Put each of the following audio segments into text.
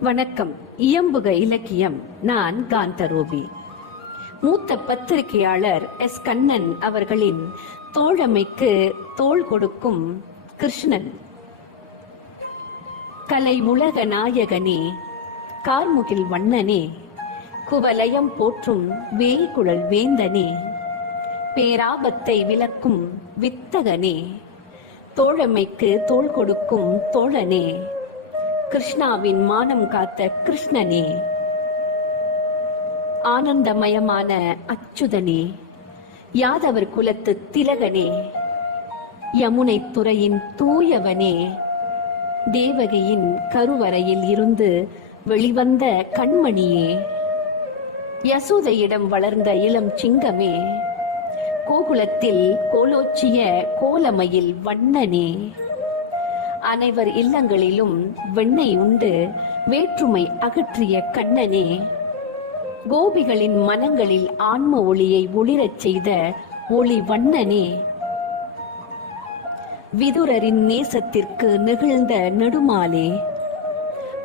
வணக்கம். இயம்புக இலக்கியம். நான் காந்தரூபி மூத்த பத்திரிகையாளர் எஸ். கண்ணன் அவர்களின் தோழமைக்கு தோள் கொடுக்கும் கிருஷ்ணன். கலை உலக நாயகனே கார்முகில் வண்ணனே குவலயம் போற்றும் வேய்குழல் வேந்தனே பேராபத்தை விளக்கும் வித்தகனே தோழமைக்கு தோள் கொடுக்கும் தோழனே கிருஷ்ணாவின் மானம் காத்த கிருஷ்ணனே. ஆனந்தமயமான அச்சுதனே. யாதவர் குலத்து திலகனே. யமுனை துறையின் தூயவனே. தேவகியின் கருவறையில் இருந்து வெளிவந்த கண்மணியே. யசோதையிடம் வளர்ந்த இளம் சிங்கமே. கோகுலத்தில் கோலோச்சிய கோலமையில் வண்ணனே. அனைவர் இல்லங்களிலும் வெண்ணெய் உண்டு வேற்றுமை அகற்றிய கண்ணனே. கோபிகளின் மனங்களில் ஆன்ம ஒளியை ஒளிரச் செய்த ஒளி வண்ணனே விதுரரின் நேசத்திற்கு நெகிழ்ந்த நெடுமாலே.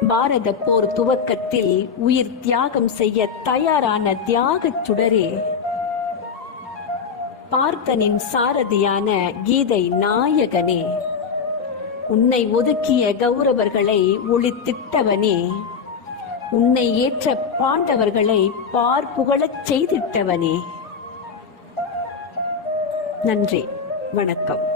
பாரத போர் துவக்கத்தில் உயிர் தியாகம் செய்ய தயாரான தியாகச் சுடரே. பார்த்தனின் சாரதியான கீதை நாயகனே. உன்னை ஒதுக்கிய கௌரவர்களை ஒளித்திட்டவனே. உன்னை ஏற்ற பாண்டவர்களை பார்ப்புகழச் செய்திட்டவனே. நன்றி. வணக்கம்.